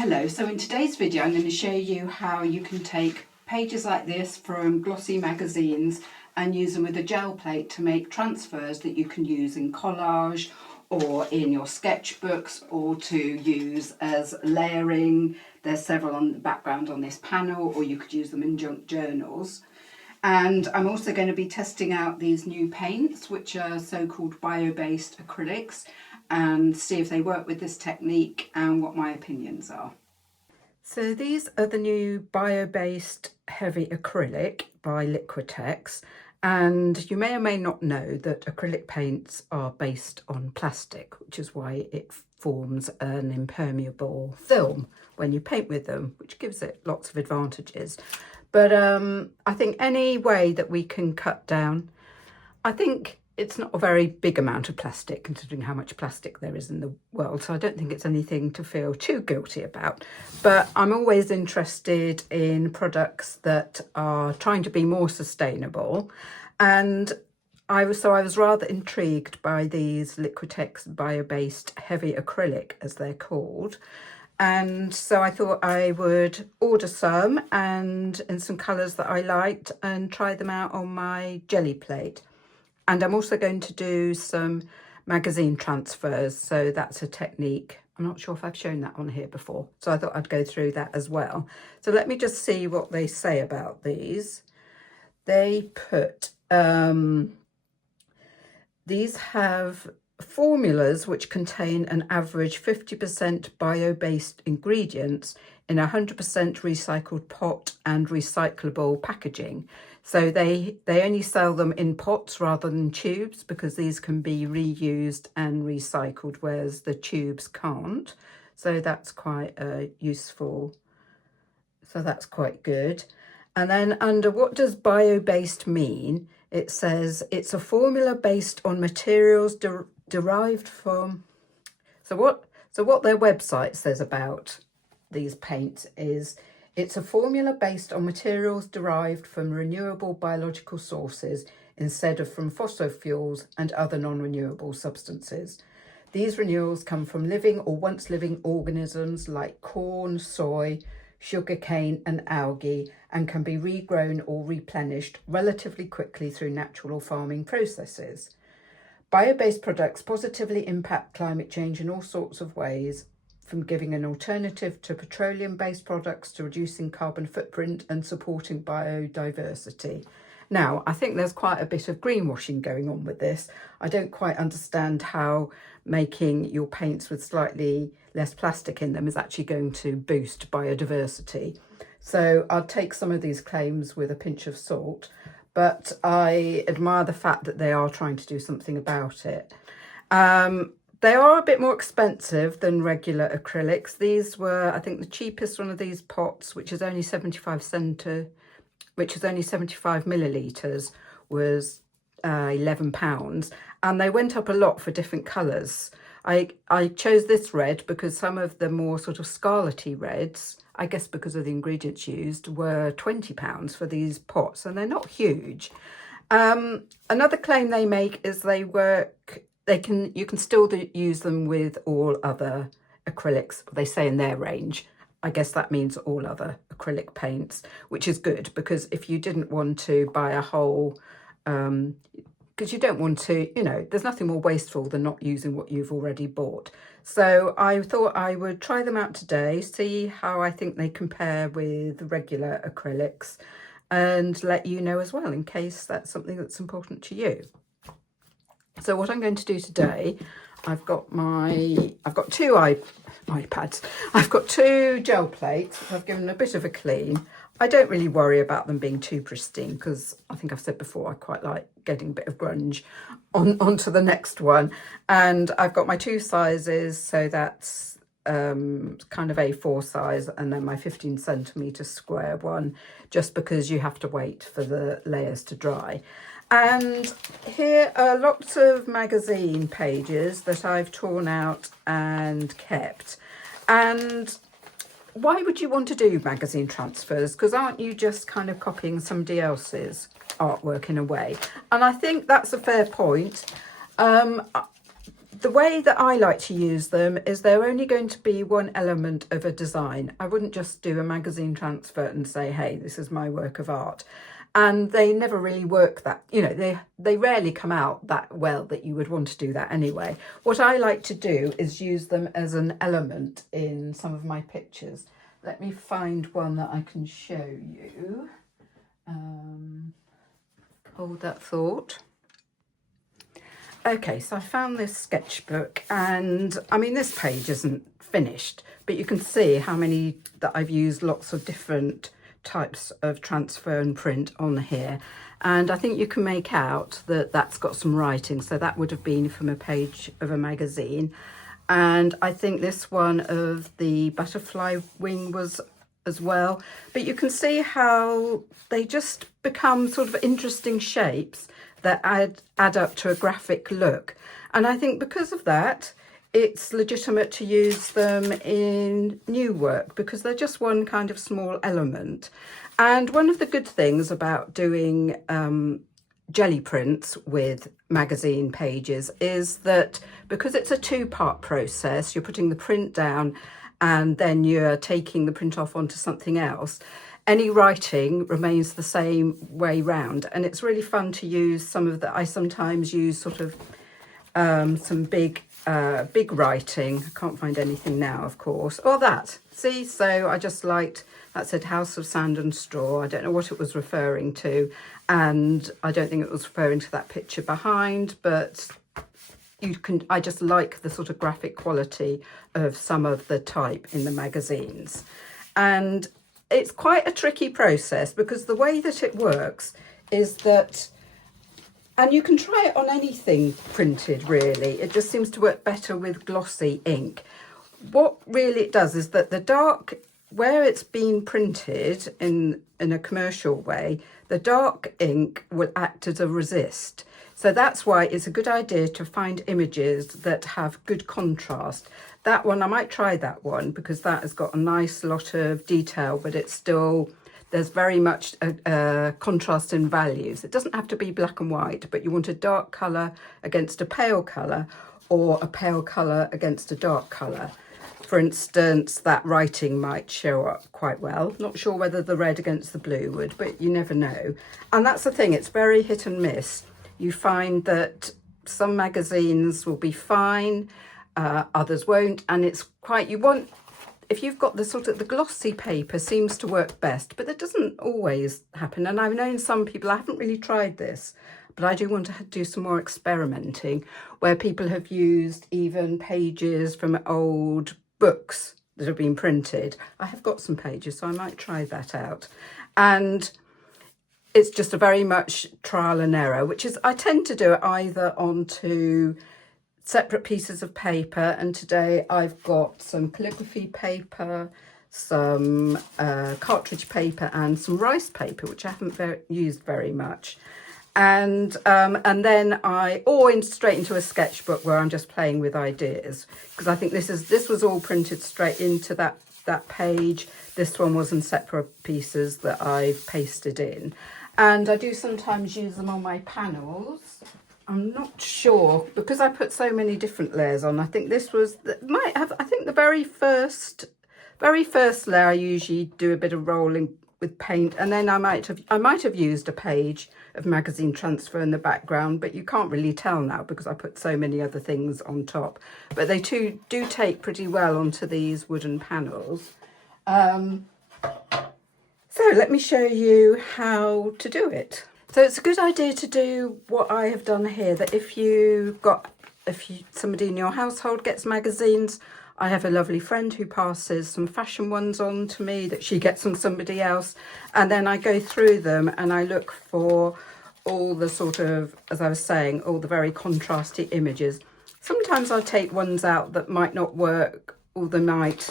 Hello, so in today's video I'm going to show you how you can take pages like this from glossy magazines and use them with a gel plate to make transfers that you can use in collage or in your sketchbooks or to use as layering. There's several on the background on this panel, or you could use them in junk journals. And I'm also going to be testing out these new paints, which are so-called bio-based acrylics, and see if they work with this technique and what my opinions are. So these are the new bio-based heavy acrylic by Liquitex, and you may or may not know that acrylic paints are based on plastic, which is why it forms an impermeable film when you paint with them, which gives it lots of advantages. But I think any way that we can cut down, I think it's not a very big amount of plastic considering how much plastic there is in the world, so I don't think it's anything to feel too guilty about. But I'm always interested in products that are trying to be more sustainable, and I was rather intrigued by these Liquitex bio-based heavy acrylic, as they're called. And so I thought I would order some and in some colours that I liked and try them out on my jelly plate. And I'm also going to do some magazine transfers. So that's a technique. I'm not sure if I've shown that on here before. So I thought I'd go through that as well. So let me just see what they say about these. They put, these have formulas which contain an average 50% bio-based ingredients in 100% recycled pot and recyclable packaging. So they only sell them in pots rather than tubes, because these can be reused and recycled, whereas the tubes can't. So that's quite useful. So that's quite good. And then under what does bio-based mean? It says it's a formula based on materials derived from. So what their website says about these paints is it's a formula based on materials derived from renewable biological sources instead of from fossil fuels and other non-renewable substances. These renewals come from living or once living organisms like corn, soy, sugarcane and algae, and can be regrown or replenished relatively quickly through natural farming processes. Bio-based products positively impact climate change in all sorts of ways, from giving an alternative to petroleum-based products to reducing carbon footprint and supporting biodiversity. Now, I think there's quite a bit of greenwashing going on with this. I don't quite understand how making your paints with slightly less plastic in them is actually going to boost biodiversity. So I'll take some of these claims with a pinch of salt, but I admire the fact that they are trying to do something about it. They are a bit more expensive than regular acrylics. These were, I think, the cheapest one of these pots, which is only 75 millilitres, was £11, and they went up a lot for different colours. I chose this red because some of the more sort of scarlety reds, I guess because of the ingredients used, were £20 for these pots, and they're not huge. Another claim they make is they work. You can still use them with all other acrylics, they say, in their range. I guess that means all other acrylic paints, which is good, because if you didn't want to buy a whole, because you don't want to, there's nothing more wasteful than not using what you've already bought. So I thought I would try them out today, see how I think they compare with regular acrylics, and let you know as well, in case that's something that's important to you. So what I'm going to do today, I've got two iPads. I've got two gel plates. I've given a bit of a clean. I don't really worry about them being too pristine, because I think I've said before, I quite like getting a bit of grunge onto the next one. And I've got my two sizes, so that's kind of A4 size, and then my 15 centimetre square one, just because you have to wait for the layers to dry. And here are lots of magazine pages that I've torn out and kept. And why would you want to do magazine transfers? Because aren't you just kind of copying somebody else's artwork in a way? And I think that's a fair point. the way that I like to use them is they're only going to be one element of a design. I wouldn't just do a magazine transfer and say, hey, this is my work of art. And they never really work that, you know, they rarely come out that well that you would want to do that anyway. What I like to do is use them as an element in some of my pictures. Let me find one that I can show you. Hold that thought. Okay, so I found this sketchbook, and I mean, this page isn't finished, but you can see how many that I've used lots of different types of transfer and print on here. And I think you can make out that that's got some writing, so that would have been from a page of a magazine. And I think this one of the butterfly wing was as well. But you can see how they just become sort of interesting shapes that add up to a graphic look. And I think because of that, it's legitimate to use them in new work because they're just one kind of small element. And one of the good things about doing jelly prints with magazine pages is that because it's a two-part process, you're putting the print down and then you're taking the print off onto something else, any writing remains the same way round. And it's really fun to use some of the, I sometimes use sort of some big writing. I can't find anything now, of course. Or that, see, so I just liked, that said House of Sand and Straw. I don't know what it was referring to. And I don't think it was referring to that picture behind, but you can, I just like the sort of graphic quality of some of the type in the magazines. And it's quite a tricky process because the way that it works is that, and you can try it on anything printed really, it just seems to work better with glossy ink. What really it does is that the dark, where it's been printed in a commercial way, the dark ink will act as a resist. So that's why it's a good idea to find images that have good contrast. That one, I might try that one because that has got a nice lot of detail, but it's still, there's very much a contrast in values. It doesn't have to be black and white, but you want a dark colour against a pale colour or a pale colour against a dark colour. For instance, that writing might show up quite well. Not sure whether the red against the blue would, but you never know. And that's the thing, it's very hit and miss. You find that some magazines will be fine, others won't, and it's quite, you want, if you've got the sort of, the glossy paper seems to work best, but that doesn't always happen. And I've known some people, I haven't really tried this, but I do want to do some more experimenting where people have used even pages from old books that have been printed. I have got some pages, so I might try that out. And it's just a very much trial and error, which is, I tend to do it either onto separate pieces of paper. And today I've got some calligraphy paper, some cartridge paper and some rice paper, which I haven't used very much. And then or straight into a sketchbook where I'm just playing with ideas, because I think this was all printed straight into that page. This one was in separate pieces that I've pasted in. And I do sometimes use them on my panels. I'm not sure because I put so many different layers on. I think this was, I think the very first layer I usually do a bit of rolling with paint, and then I might have used a page of magazine transfer in the background, but you can't really tell now because I put so many other things on top. But they too do take pretty well onto these wooden panels. So let me show you how to do it. So it's a good idea to do what I have done here, that if somebody in your household gets magazines, I have a lovely friend who passes some fashion ones on to me that she gets from somebody else. And then I go through them and I look for all the sort of, as I was saying, all the very contrasty images. Sometimes I'll take ones out that might not work, or they might,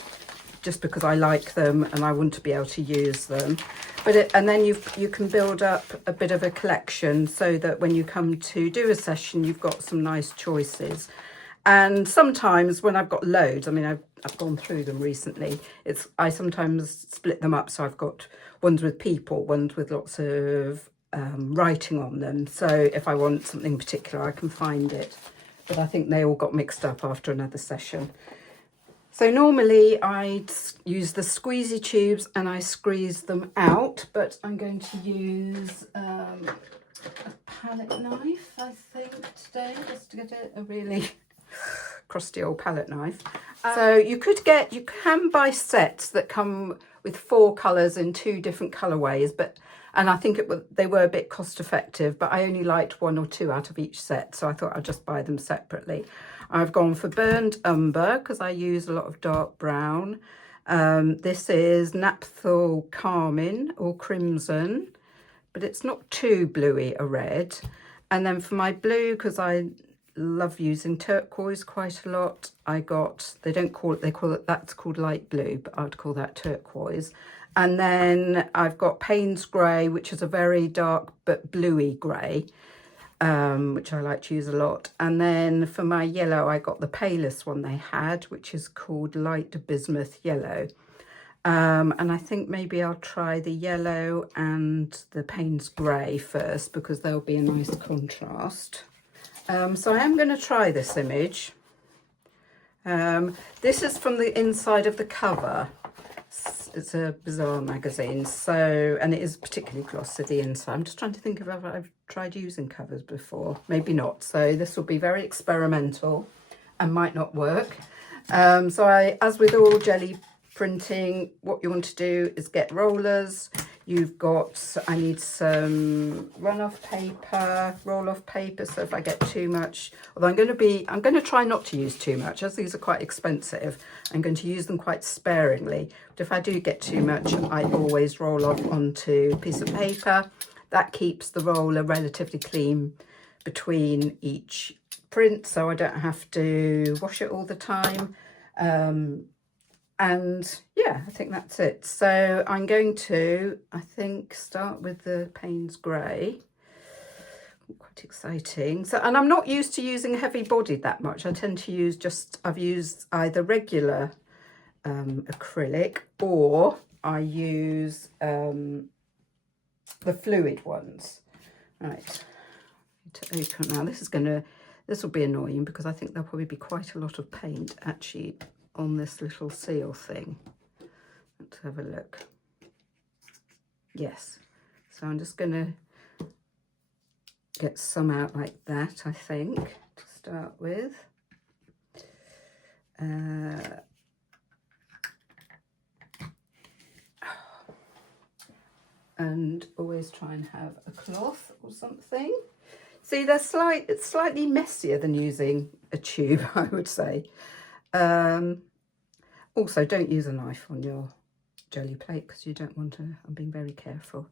just because I like them and I want to be able to use them. And then you can build up a bit of a collection so that when you come to do a session, you've got some nice choices. And sometimes when I've got loads, I mean, I've gone through them recently, I sometimes split them up. So I've got ones with people, ones with lots of writing on them. So if I want something particular, I can find it. but I think they all got mixed up after another session. So normally I'd use the squeezy tubes and I squeeze them out, but I'm going to use a palette knife, I think, today, just to get a really crusty old palette knife. So you can buy sets that come with 4 colours in 2 different colourways, and I think they were a bit cost effective, but I only liked 1 or 2 out of each set, so I thought I'd just buy them separately. I've gone for burnt umber because I use a lot of dark brown. This is Naphthol Carmine or Crimson, but it's not too bluey a red. And then for my blue, because I love using turquoise quite a lot, they call it that's called light blue, but I'd call that turquoise. And then I've got Payne's grey, which is a very dark but bluey grey, which I like to use a lot. And then for my yellow, I got the palest one they had, which is called light bismuth yellow. And I think maybe I'll try the yellow and the Payne's grey first, because they'll be a nice contrast. So I am going to try this image. This is from the inside of the cover. It's a Bizarre magazine, and it is particularly glossy the inside. I'm just trying to think if I've tried using covers before. Maybe not. So this will be very experimental and might not work. As with all jelly printing, what you want to do is get rollers. I need some roll-off paper. So if I get too much, although I'm going to try not to use too much, as these are quite expensive. I'm going to use them quite sparingly. But if I do get too much, I always roll off onto a piece of paper. That keeps the roller relatively clean between each print, so I don't have to wash it all the time. And yeah, I think that's it. So I'm going to, I think, start with the Payne's grey. Quite exciting. And I'm not used to using heavy bodied that much. I tend to use I've used either regular acrylic, or I use the fluid ones. Right, to open now. This will be annoying because I think there'll probably be quite a lot of paint actually on this little seal thing. Let's have a look. Yes, so I'm just going to get some out like that, I think, to start with. And always try and have a cloth or something. See, it's slightly messier than using a tube, I would say. Also, don't use a knife on your jelly plate because you don't want to. I'm being very careful.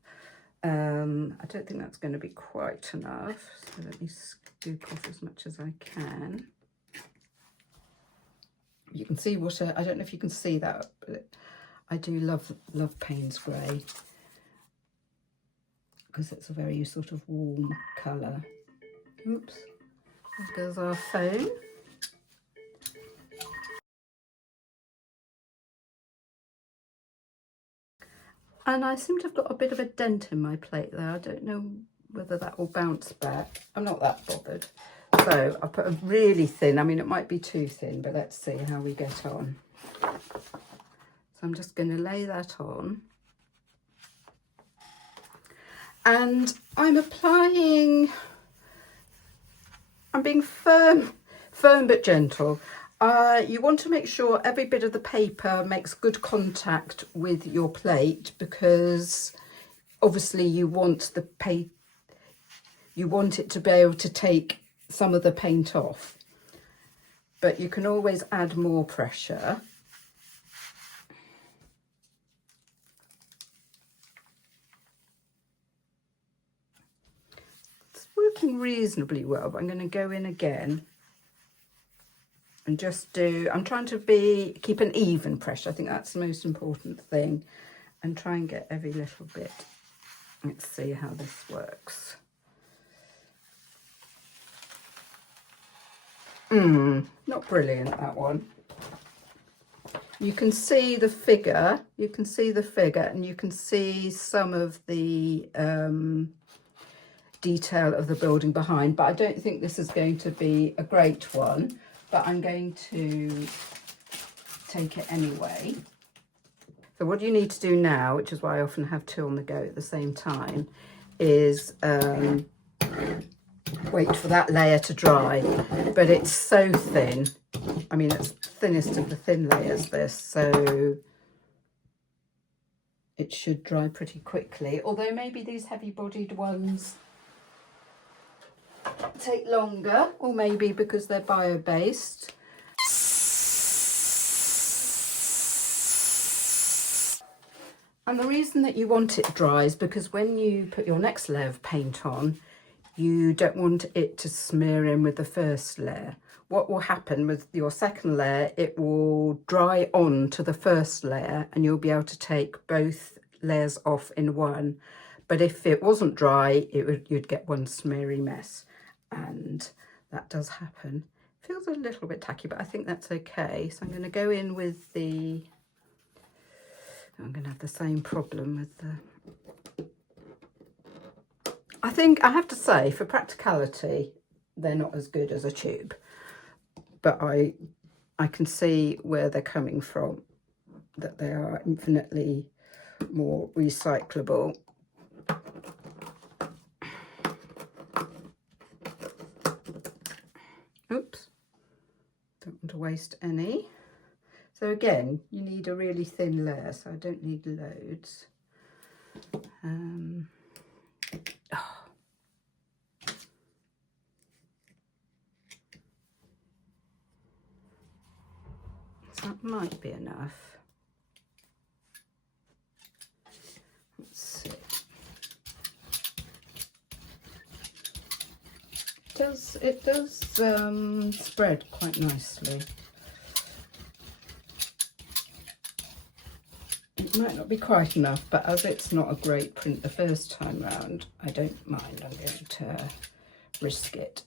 I don't think that's going to be quite enough. So let me scoop off as much as I can. You can see I don't know if you can see that, but I do love Payne's grey because it's a very sort of warm colour. Oops, there goes our phone. And I seem to have got a bit of a dent in my plate there. I don't know whether that will bounce back. I'm not that bothered. So I put a really thin, I mean, it might be too thin, but let's see how we get on. So I'm just going to lay that on. And I'm being firm but gentle. You want to make sure every bit of the paper makes good contact with your plate, because obviously you want it to be able to take some of the paint off, but you can always add more pressure. It's working reasonably well, but I'm going to go in again and I'm trying to keep an even pressure. I think that's the most important thing, and try and get every little bit. Let's see how this works. Not brilliant, that one. You can see the figure, and you can see some of the detail of the building behind, but I don't think this is going to be a great one, but I'm going to take it anyway. So what you need to do now, which is why I often have two on the go at the same time, is wait for that layer to dry. But it's so thin. I mean, it's thinnest of the thin layers, this, so it should dry pretty quickly. Although maybe these heavy-bodied ones take longer, or maybe because they're bio-based. And the reason that you want it dry is because when you put your next layer of paint on, you don't want it to smear in with the first layer. What will happen with your second layer, it will dry on to the first layer and you'll be able to take both layers off in one. But if it wasn't dry, you'd get one smeary mess. And that does happen. Feels a little bit tacky, but I think that's okay. So I'm going to go in with the... I'm going to have the same problem with the... I think, I have to say, for practicality, they're not as good as a tube. But I can see where they're coming from, that they are infinitely more recyclable. Oops, don't want to waste any. So again, you need a really thin layer, so I don't need loads. So that might be enough. Let's see. It does spread quite nicely. It might not be quite enough, but as it's not a great print the first time round, I don't mind. I'm going to risk it.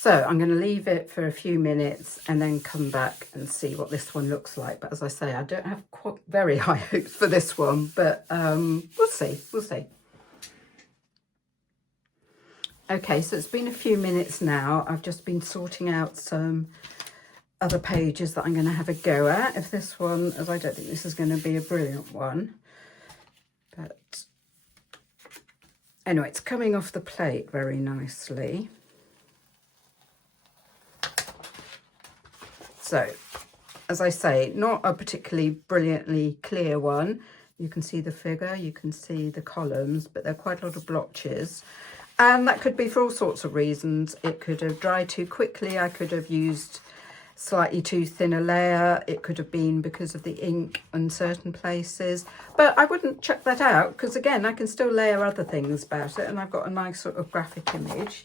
So I'm going to leave it for a few minutes and then come back and see what this one looks like. But as I say, I don't have quite very high hopes for this one, but we'll see. Okay, so it's been a few minutes now. I've just been sorting out some other pages that I'm going to have a go at. If this one, as I don't think this is going to be a brilliant one, but anyway, it's coming off the plate very nicely. So, as I say, not a particularly brilliantly clear one. You can see the figure, you can see the columns, but there are quite a lot of blotches. And that could be for all sorts of reasons. It could have dried too quickly. I could have used slightly too thin a layer. It could have been because of the ink in certain places. But I wouldn't chuck that out because, again, I can still layer other things about it. And I've got a nice sort of graphic image.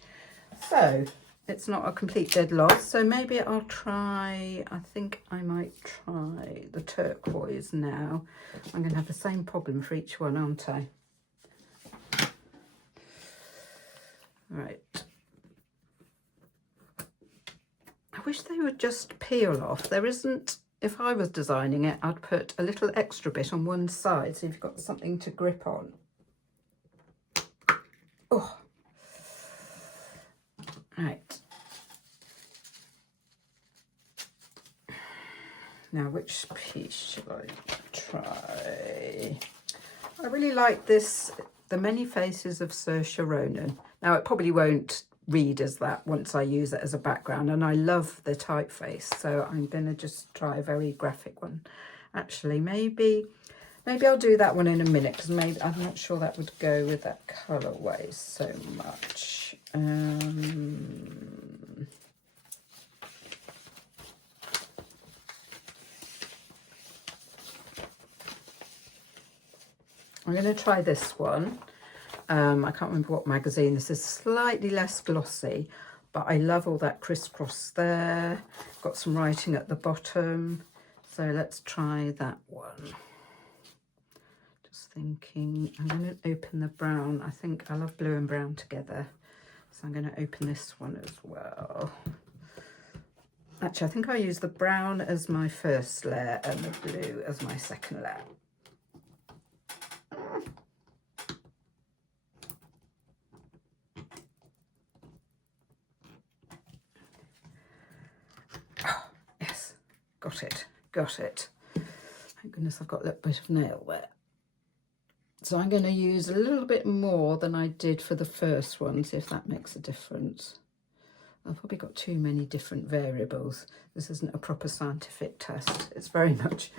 So it's not a complete dead loss. So maybe I'll try, I think I might try the turquoise now. I'm going to have the same problem for each one, aren't I? Right. I wish they would just peel off. There isn't, if I was designing it, I'd put a little extra bit on one side so you've got something to grip on. Oh. Right. Now, which piece should I try? I really like this, The Many Faces of Saoirse Ronan. Now, it probably won't read as that once I use it as a background, and I love the typeface, so I'm going to just try a very graphic one. Actually, maybe I'll do that one in a minute, because maybe I'm not sure that would go with that colourway so much. I'm going to try this one. I can't remember what magazine. This is slightly less glossy, but I love all that crisscross there. Got some writing at the bottom. So let's try that one. Just thinking, I'm going to open the brown. I think I love blue and brown together. So I'm going to open this one as well. Actually, I think I'll use the brown as my first layer and the blue as my second layer. Oh, yes, got it, got it. Thank goodness I've got a little bit of nail there. So I'm going to use a little bit more than I did for the first one, see if that makes a difference. I've probably got too many different variables. This isn't a proper scientific test. It's very much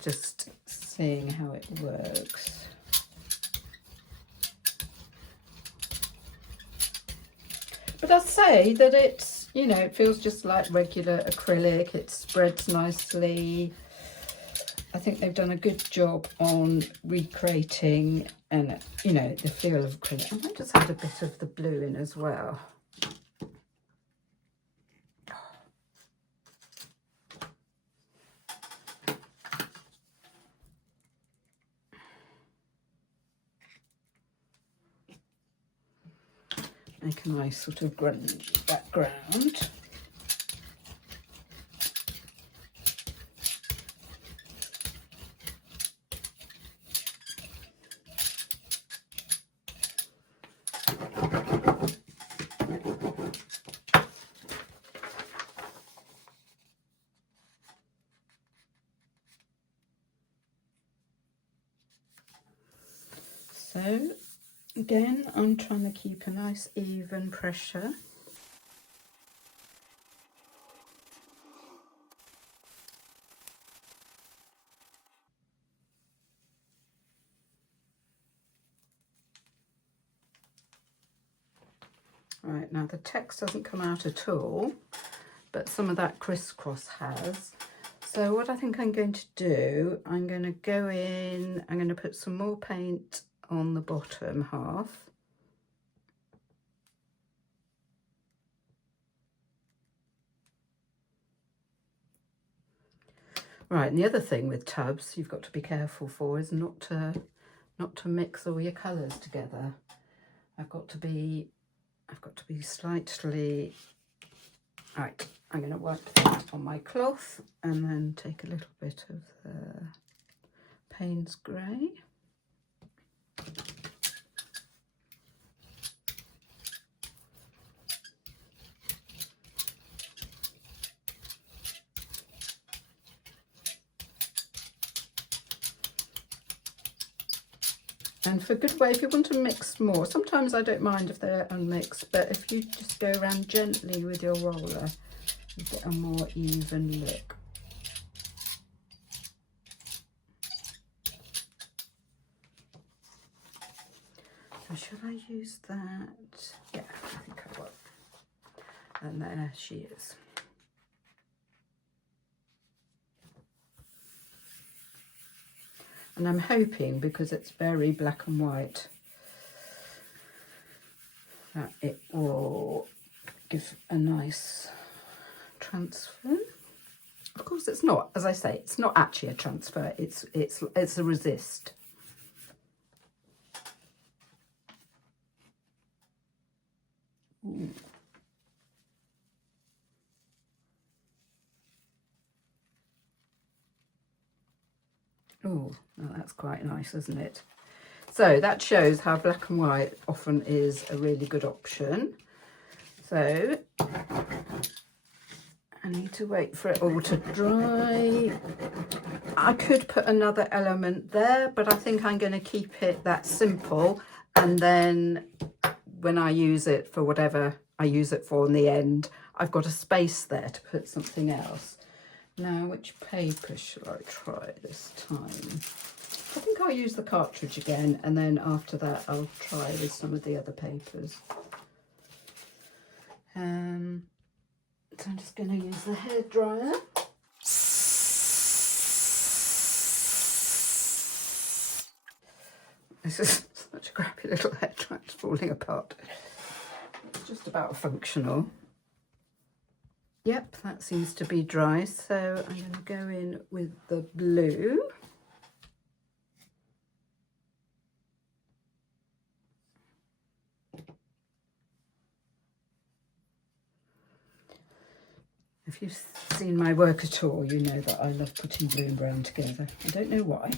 just seeing how it works. But I'd say that it's, you know, it feels just like regular acrylic. It spreads nicely. I think they've done a good job on recreating and, you know, the feel of acrylic. I might just add a bit of the blue in as well. Make a nice sort of grungy background. So again, I'm trying to keep a nice even pressure. Right, now the text doesn't come out at all, but some of that crisscross has. So what I think I'm going to do, I'm going to go in, I'm going to put some more paint on the bottom half. Right, and the other thing with tubs you've got to be careful for is not to mix all your colours together. I've got to be slightly, right, I'm going to wipe that on my cloth and then take a little bit of the Payne's Grey. And for a good way, if you want to mix more, sometimes I don't mind if they're unmixed, but if you just go around gently with your roller, you get a more even look. So should I use that? Yeah, I think I will. And there she is. And I'm hoping, because it's very black and white, that it will give a nice transfer. Of course it's not, as I say, it's not actually a transfer, it's a resist. Ooh. Oh, that's quite nice, isn't it? So that shows how black and white often is a really good option. So I need to wait for it all to dry. I could put another element there, but I think I'm going to keep it that simple. And then when I use it for whatever I use it for in the end, I've got a space there to put something else. Now, which paper shall I try this time? I think I'll use the cartridge again, and then after that I'll try with some of the other papers. So I'm just going to use the hairdryer. This is such a crappy little hairdryer, it's falling apart. It's just about functional. Yep, that seems to be dry, so I'm going to go in with the blue. If you've seen my work at all, you know that I love putting blue and brown together. I don't know why.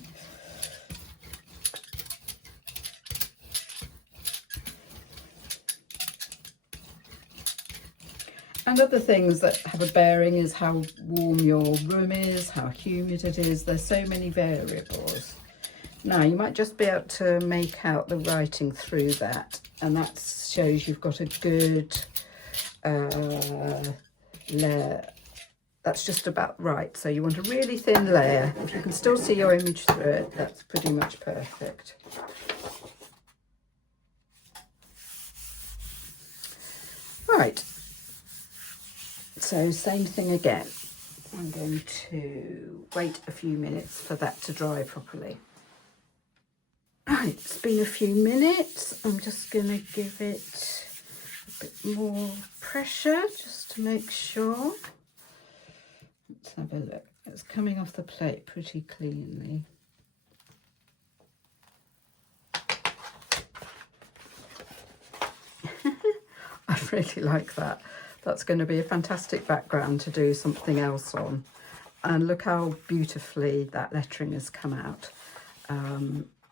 And other things that have a bearing is how warm your room is, how humid it is. There's so many variables. Now, you might just be able to make out the writing through that, and that shows you've got a good layer. That's just about right. So you want a really thin layer. If you can still see your image through it, that's pretty much perfect. Right. So same thing again. I'm going to wait a few minutes for that to dry properly. Right, it's been a few minutes. I'm just going to give it a bit more pressure just to make sure. Let's have a look. It's coming off the plate pretty cleanly. I really like that. That's going to be a fantastic background to do something else on. And look how beautifully that lettering has come out.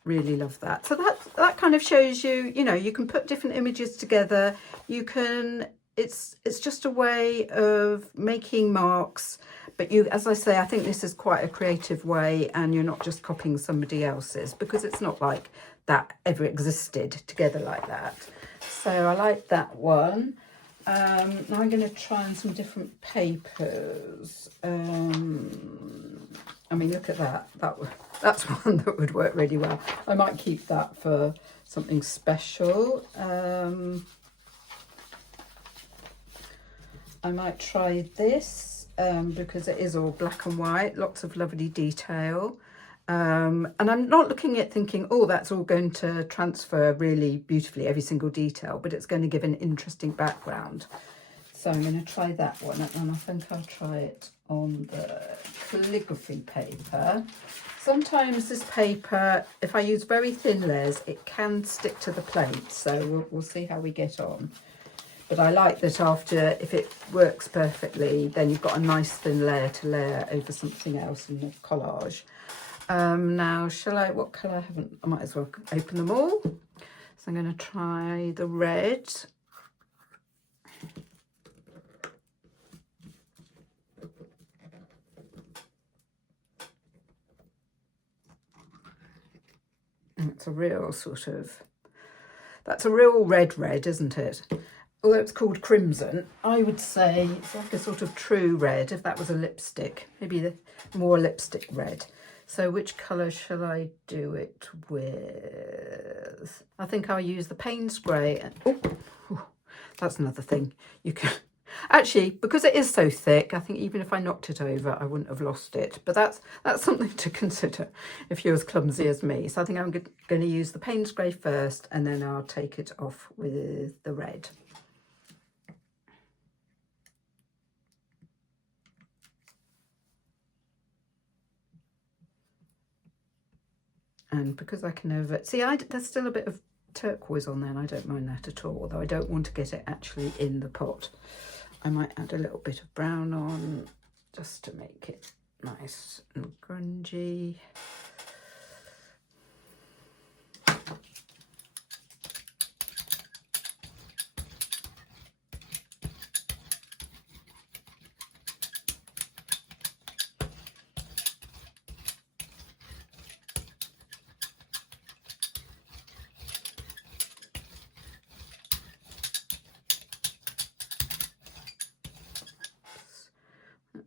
Really love that. So that kind of shows you, you know, you can put different images together. You can, it's just a way of making marks. But you, as I say, I think this is quite a creative way, and you're not just copying somebody else's, because it's not like that ever existed together like that. So I like that one. Now I'm going to try on some different papers. I mean, look at that. That's one that would work really well. I might keep that for something special. I might try this because it is all black and white, lots of lovely detail. And I'm not looking at thinking, oh, that's all going to transfer really beautifully, every single detail, but it's going to give an interesting background. So I'm going to try that one, and I think I'll try it on the calligraphy paper. Sometimes this paper, if I use very thin layers, it can stick to the plate, so we'll see how we get on. But I like that after, if it works perfectly, then you've got a nice thin layer to layer over something else in the collage. Now, what colour I haven't, I might as well open them all. So I'm going to try the red. And it's a real sort of, that's a real red, isn't it? Although it's called crimson, I would say it's like a sort of true red, if that was a lipstick, maybe the more lipstick red. So which colour shall I do it with? I think I'll use the Payne's Grey. Oh, that's another thing. You can actually, because it is so thick, I think even if I knocked it over, I wouldn't have lost it. But that's something to consider if you're as clumsy as me. So I think I'm going to use the Payne's Grey first, and then I'll take it off with the red. And because I can never see, there's still a bit of turquoise on there, and I don't mind that at all, although I don't want to get it actually in the pot. I might add a little bit of brown on just to make it nice and grungy.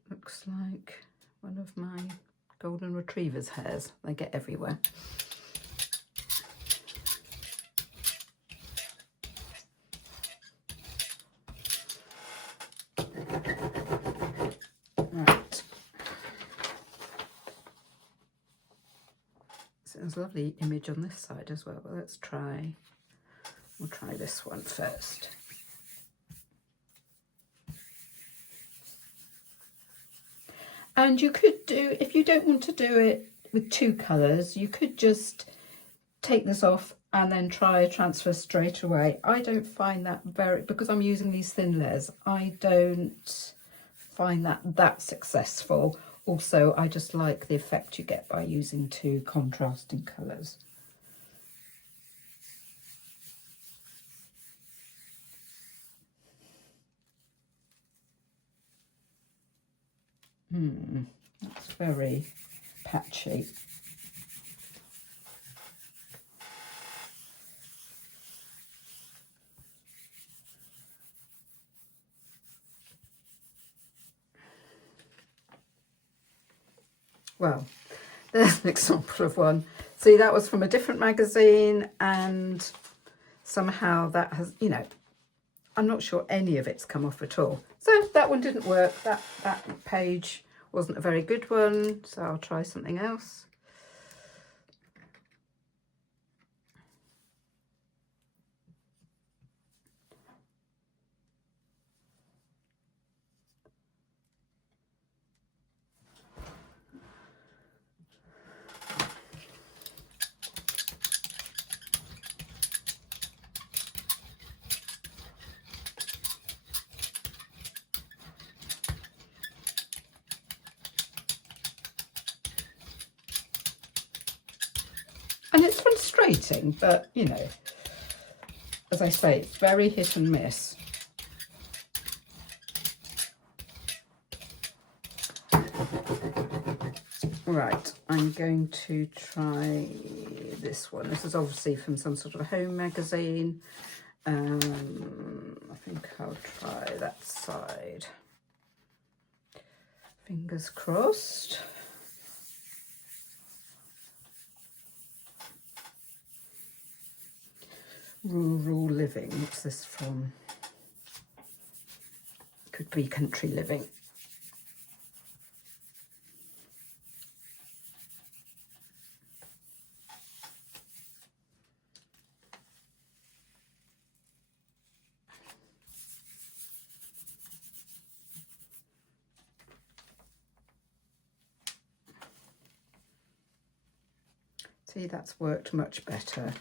Looks like one of my golden retriever's hairs. They get everywhere. Right. So there's a lovely image on this side as well. But we'll try this one first. And you could do, if you don't want to do it with 2 colours, you could just take this off and then try transfer straight away. I don't find that because I'm using these thin layers, I don't find that successful. Also, I just like the effect you get by using 2 contrasting colours. That's very patchy. Well, there's an example of one. See, that was from a different magazine, and somehow that has, you know, I'm not sure any of it's come off at all. So that one didn't work. That page wasn't a very good one, so I'll try something else. And it's frustrating, but, you know, as I say, it's very hit and miss. Right, I'm going to try this one. This is obviously from some sort of a home magazine. I think I'll try that side. Fingers crossed. Rural Living, what's this from? Could be Country Living. See, that's worked much better.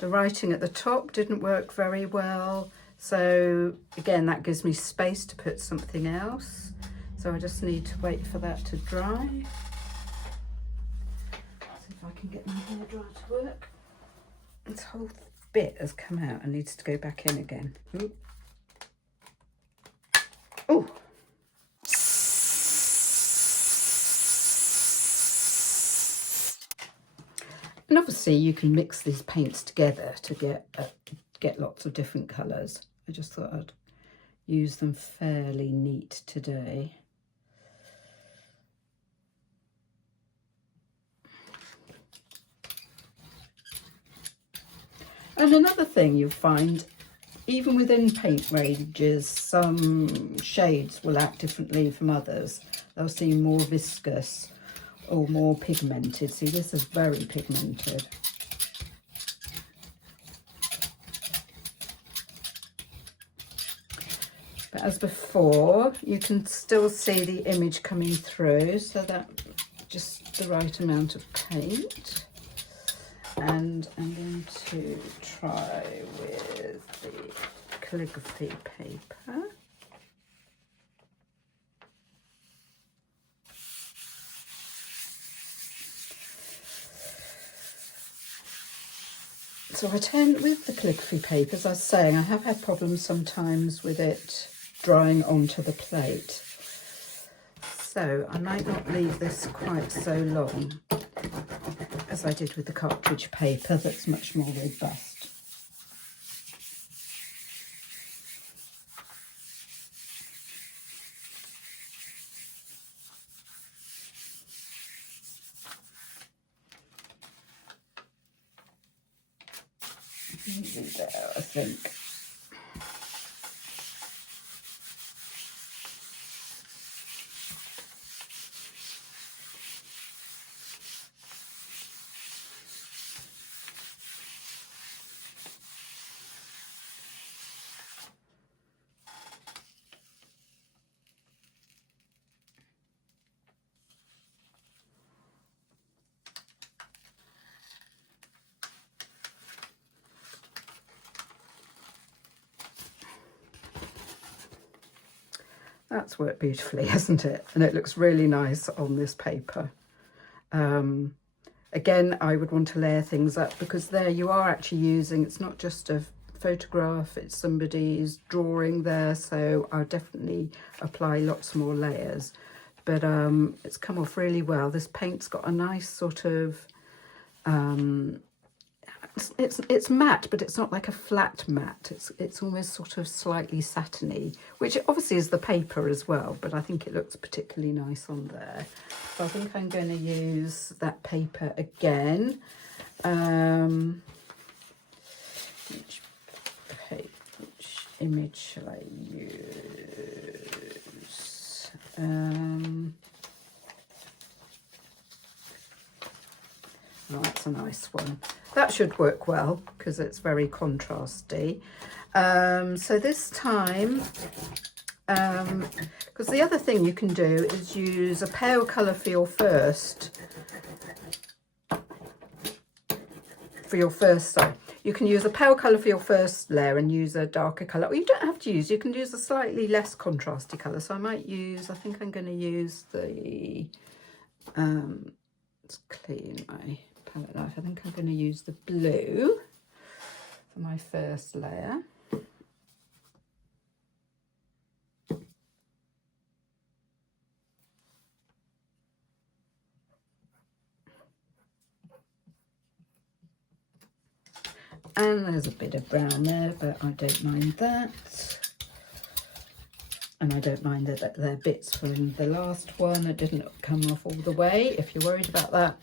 The writing at the top didn't work very well. So again, that gives me space to put something else. So I just need to wait for that to dry. See if I can get my hairdryer to work. This whole bit has come out and needs to go back in again. Ooh. Oh. And obviously you can mix these paints together to get lots of different colours. I just thought I'd use them fairly neat today. And another thing you'll find, even within paint ranges, some shades will act differently from others. They'll seem more viscous or more pigmented. See, this is very pigmented. But as before, you can still see the image coming through, so that just the right amount of paint. And I'm going to try with the calligraphy paper. So I tend, with the calligraphy paper, as I was saying, I have had problems sometimes with it drying onto the plate. So I might not leave this quite so long as I did with the cartridge paper, that's much more robust. Easy there, I think. That's worked beautifully, hasn't it? And it looks really nice on this paper. Again, I would want to layer things up, because there you are actually using, it's not just a photograph, it's somebody's drawing there, so I'll definitely apply lots more layers. But it's come off really well. This paint's got a nice sort of it's matte, but it's not like a flat matte. It's almost sort of slightly satiny, which obviously is the paper as well, but I think it looks particularly nice on there. So I think I'm going to use that paper again. Which image shall I use? Oh, that's a nice one. That should work well because it's very contrasty. So this time, because the other thing you can do is use a pale colour for your first sorry. You can use a pale colour for your first layer and use a darker colour. Or you don't have to use, you can use a slightly less contrasty colour. So I might use, I think I'm going to use the, let's clean my palette knife. I think I'm going to use the blue for my first layer. And there's a bit of brown there, but I don't mind that. And I don't mind that there are bits from the last one that didn't come off all the way. If you're worried about that,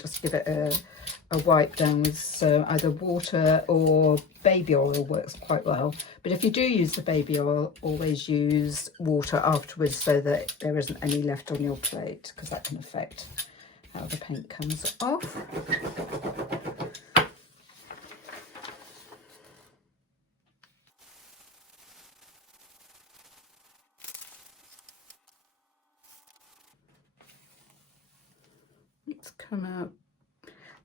just give it a wipe down with either water or baby oil works quite well. But if you do use the baby oil, always use water afterwards so that there isn't any left on your plate, because that can affect how the paint comes off.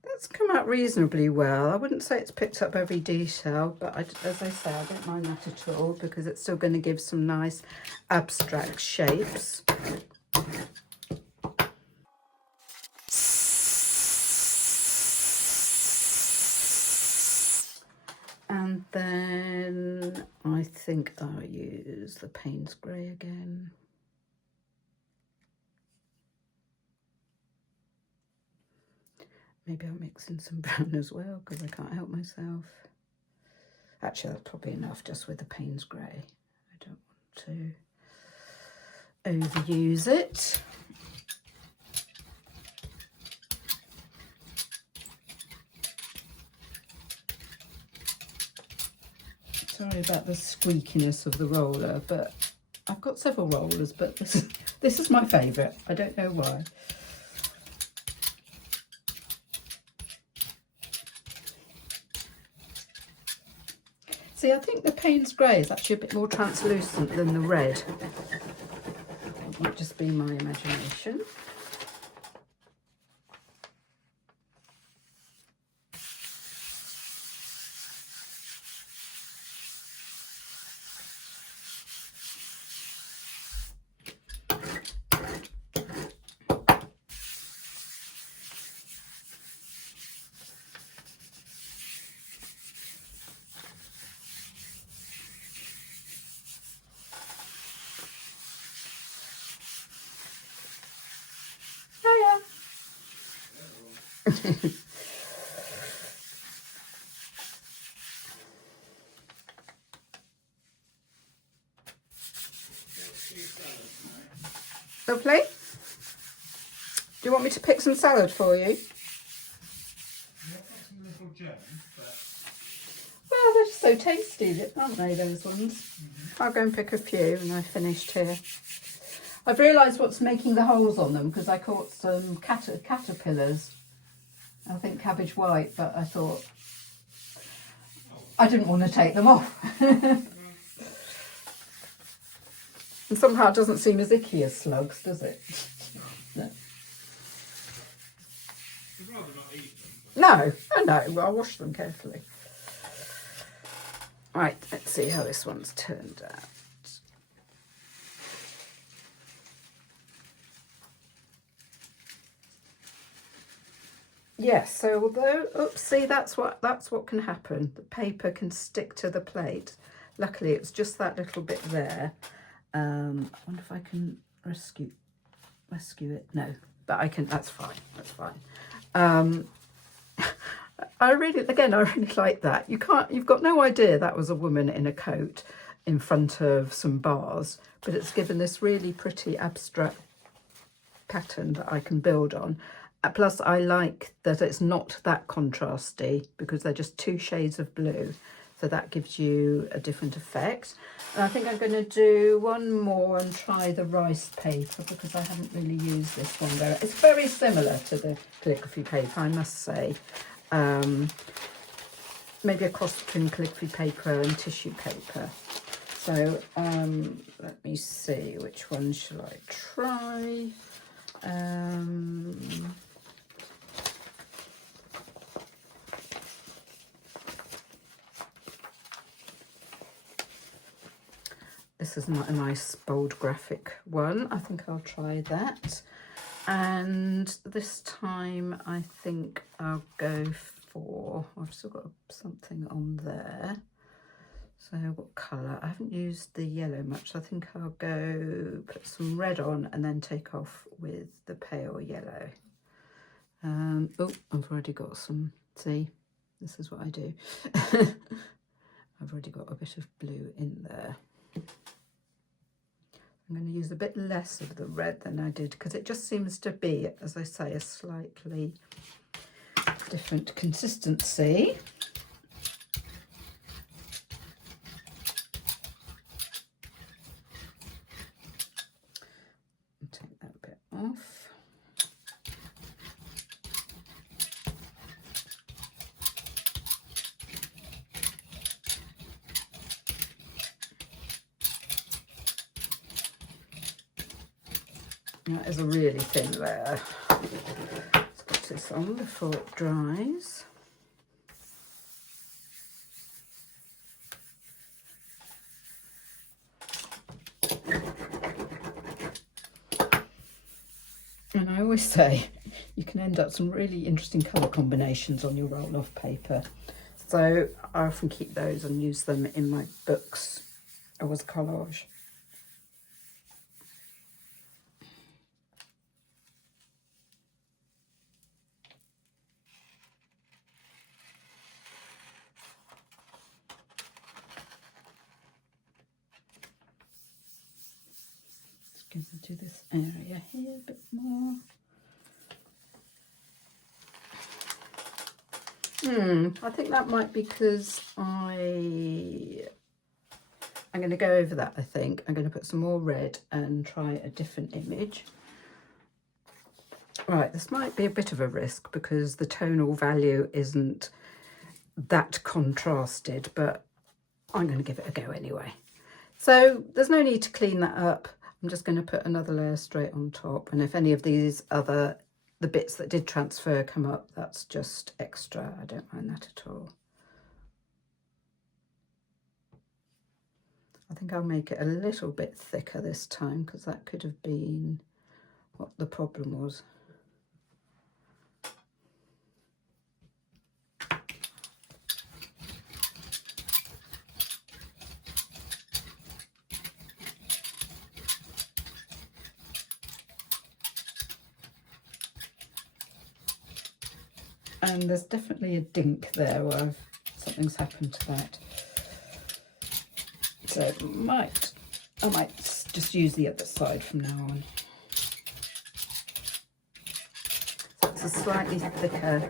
That's come out reasonably well. I wouldn't say it's picked up every detail, but as I say, I don't mind that at all, because it's still going to give some nice abstract shapes. And then I think I'll use the Payne's Grey again. Maybe I'll mix in some brown as well, because I can't help myself. Actually, that's probably enough just with the Payne's Grey. I don't want to overuse it. Sorry about the squeakiness of the roller, but I've got several rollers, but this is my favourite. I don't know why. See, I think the Payne's Grey is actually a bit more translucent than the red. It might just be my imagination. Lovely. Do you want me to pick some salad for you? Well, they're just so tasty, aren't they, those ones? I'll go and pick a few, and I've finished here. I've realised what's making the holes on them, because I caught some caterpillars. I think cabbage white, but I thought I didn't want to take them off. And somehow it doesn't seem as icky as slugs, does it? No. You'd rather not eat them. No, I'll wash them carefully. Right, let's see how this one's turned out. Yes, so although, oops, see, that's what can happen. The paper can stick to the plate. Luckily, it's just that little bit there. I wonder if I can rescue it. No, but I can. That's fine. That's fine. I really like that. You've got no idea that was a woman in a coat in front of some bars, but it's given this really pretty abstract pattern that I can build on. Plus, I like that it's not that contrasty because they're just two shades of blue. So that gives you a different effect. And I think I'm going to do one more and try the rice paper because I haven't really used this one there. It's very similar to the calligraphy paper, I must say. Maybe a cross between calligraphy paper and tissue paper. So let me see, which one shall I try? This is not a nice bold graphic one. I think I'll try that. And this time I think I'll go for, I've still got something on there. So what colour? I haven't used the yellow much. I think I'll go put some red on and then take off with the pale yellow. Oh, I've already got some, see, this is what I do. I've already got a bit of blue in there. I'm going to use a bit less of the red than I did because it just seems to be, as I say, a slightly different consistency. Take that bit off. That is a really thin layer. Let's put this on before it dries. And I always say you can end up some really interesting colour combinations on your roll-off paper. So I often keep those and use them in my books or as collage. Going to do this area here a bit more. I think that might be because I'm going to go over that, I think. I'm going to put some more red and try a different image. Right, this might be a bit of a risk because the tonal value isn't that contrasted, but I'm going to give it a go anyway. So there's no need to clean that up. I'm just going to put another layer straight on top, and if any of these the bits that did transfer come up, that's just extra. I don't mind that at all. I think I'll make it a little bit thicker this time because that could have been what the problem was. And there's definitely a dink there where something's happened to that. So I might just use the other side from now on. So it's a slightly thicker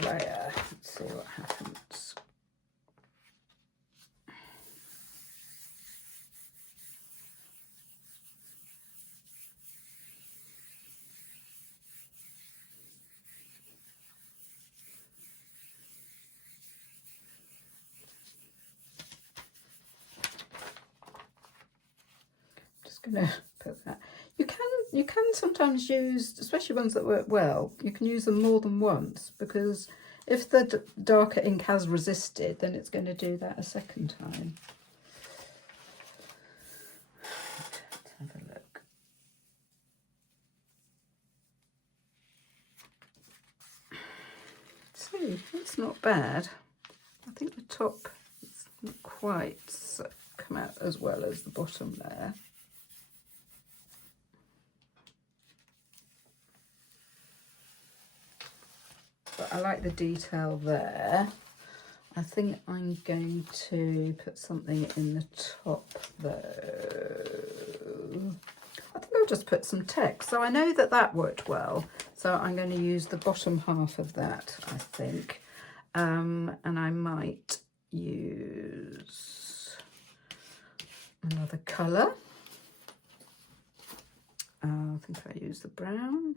layer. Let's see what happens. Gonna put that. You can sometimes use, especially ones that work well, you can use them more than once because if the darker ink has resisted, then it's going to do that a second time. Let's have a look. Hey, that's not bad. I think the top is not quite come out as well as the bottom there. But I like the detail there. I think I'm going to put something in the top though. I think I'll just put some text. So I know that that worked well. So I'm going to use the bottom half of that, I think. And I might use another colour. I think I use the brown.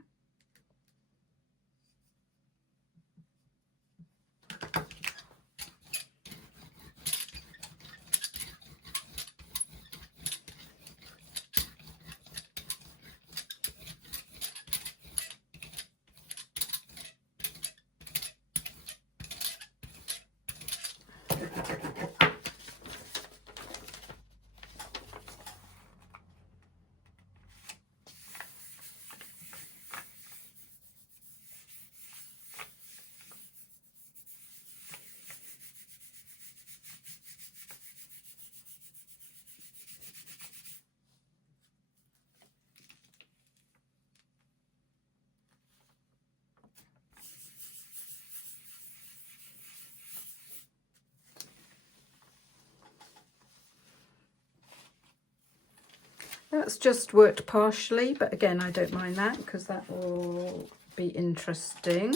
That's just worked partially, but again, I don't mind that because that will be interesting.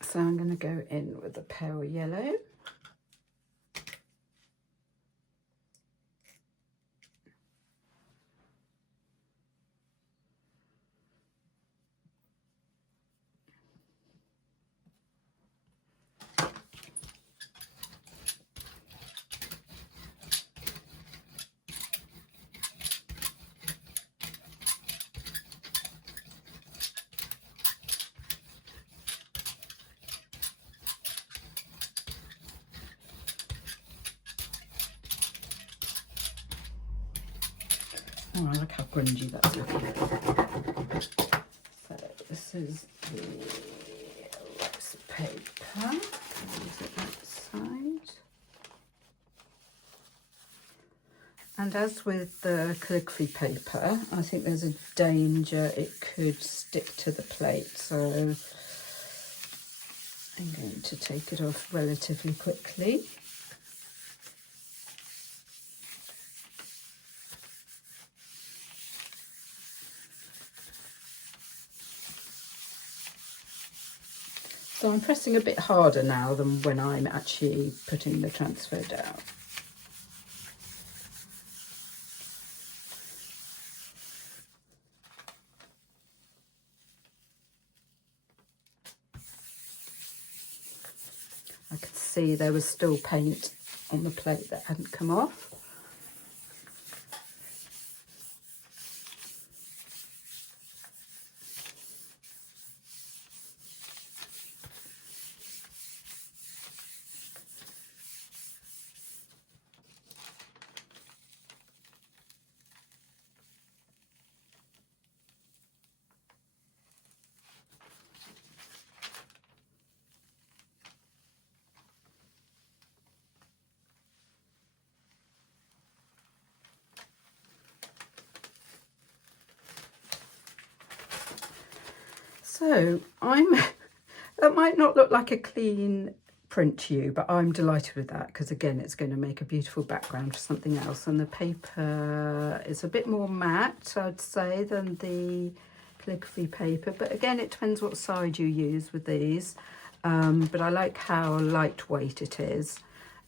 So I'm going to go in with the pale yellow. Oh, look how grungy that's looking. So this is the wax paper. Use it that side. And as with the calligraphy paper, I think there's a danger it could stick to the plate. So I'm going to take it off relatively quickly. So I'm pressing a bit harder now than when I'm actually putting the transfer down. I could see there was still paint on the plate that hadn't come off. So that might not look like a clean print to you, but I'm delighted with that because again, it's going to make a beautiful background for something else. And the paper is a bit more matte, I'd say, than the calligraphy paper. But again, it depends what side you use with these. But I like how lightweight it is.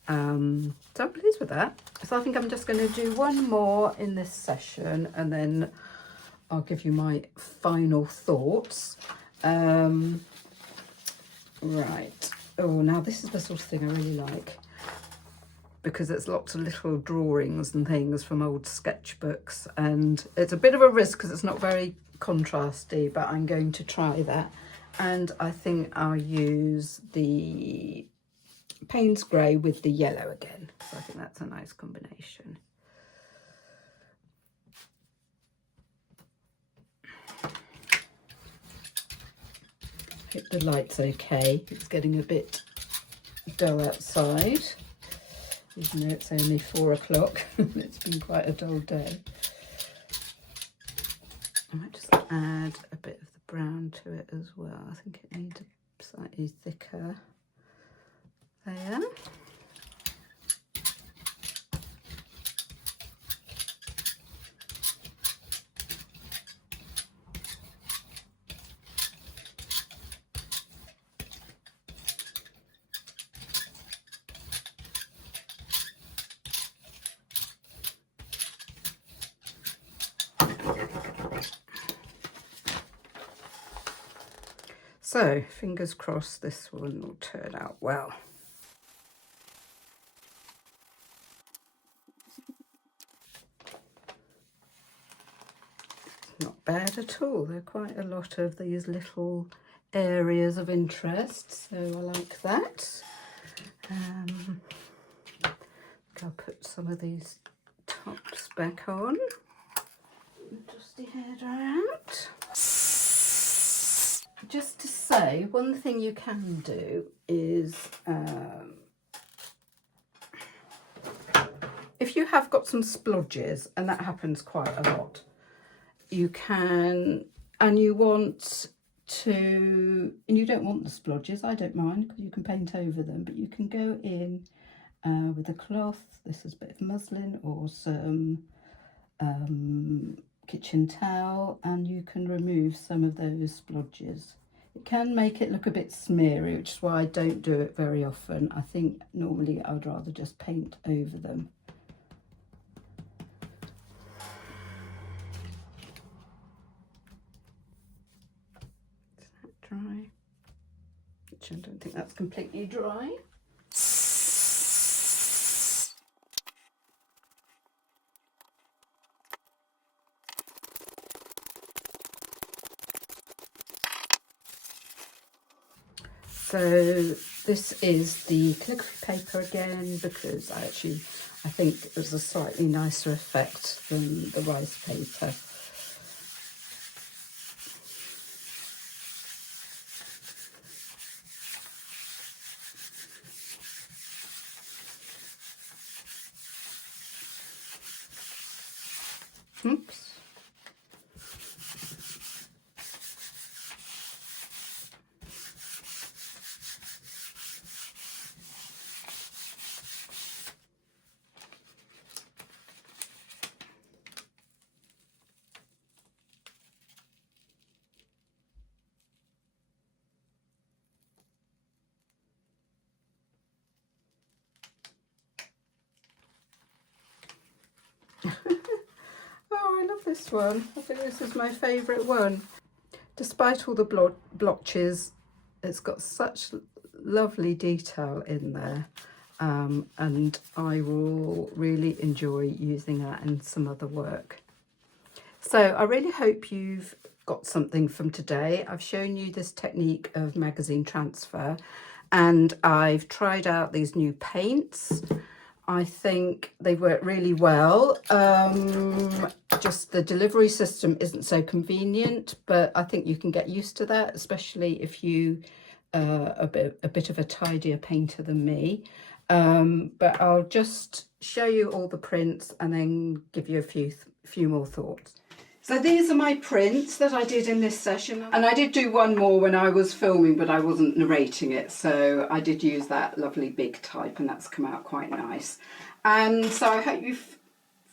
So I'm pleased with that. So I think I'm just going to do one more in this session and then I'll give you my final thoughts. Right. Oh, now this is the sort of thing I really like because it's lots of little drawings and things from old sketchbooks, and it's a bit of a risk because it's not very contrasty, but I'm going to try that. And I think I'll use the Payne's grey with the yellow again. So I think that's a nice combination. Hope the light's okay. It's getting a bit dull outside, even though it's only 4 o'clock. It's been quite a dull day. I might just add a bit of the brown to it as well. I think it needs a slightly thicker layer. So, fingers crossed this one will turn out well. Not bad at all. There are quite a lot of these little areas of interest, so I like that. I'll put some of these tops back on. Dusty hairdryer out. Just to say, one thing you can do is, if you have got some splodges, and that happens quite a lot, you can, and you want to, and you don't want the splodges, I don't mind, because you can paint over them, but you can go in with a cloth, this is a bit of muslin, or some kitchen towel, and you can remove some of those splodges. It can make it look a bit smeary, which is why I don't do it very often. I think normally I'd rather just paint over them. Is that dry? Which I don't think that's completely dry. So this is the calligraphy paper again, because I think it was a slightly nicer effect than the rice paper. Oops. Oh, I love this one. I think this is my favourite one. Despite all the blotches, it's got such lovely detail in there, and I will really enjoy using that in some other work. So I really hope you've got something from today. I've shown you this technique of magazine transfer, and I've tried out these new paints. I think they work really well. Just the delivery system isn't so convenient, but I think you can get used to that, especially if you are a bit of a tidier painter than me. But I'll just show you all the prints and then give you a few more thoughts. So these are my prints that I did in this session, and I did do one more when I was filming, but I wasn't narrating it, so I did use that lovely big type, and that's come out quite nice. And so I hope you've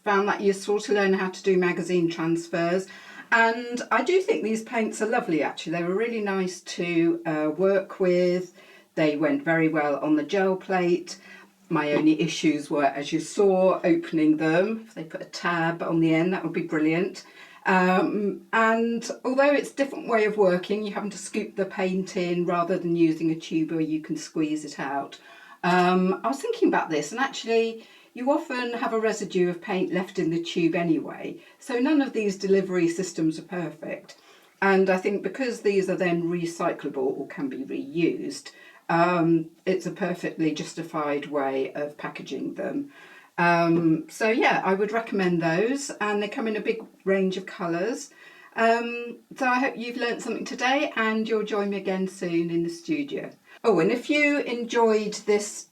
found that useful to learn how to do magazine transfers. And I do think these paints are lovely, actually. They were really nice to work with. They went very well on the gel plate. My only issues were, as you saw, opening them. If they put a tab on the end, that would be brilliant. And although it's a different way of working, you're having to scoop the paint in rather than using a tube where you can squeeze it out. I was thinking about this, and actually you often have a residue of paint left in the tube anyway, so none of these delivery systems are perfect. And I think because these are then recyclable or can be reused, it's a perfectly justified way of packaging them. So yeah, I would recommend those, and they come in a big range of colours. So I hope you've learnt something today, and you'll join me again soon in the studio. Oh, and if you enjoyed this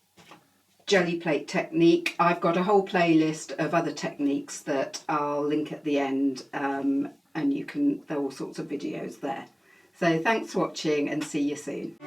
jelly plate technique, I've got a whole playlist of other techniques that I'll link at the end, and there are all sorts of videos there. So thanks for watching, and see you soon.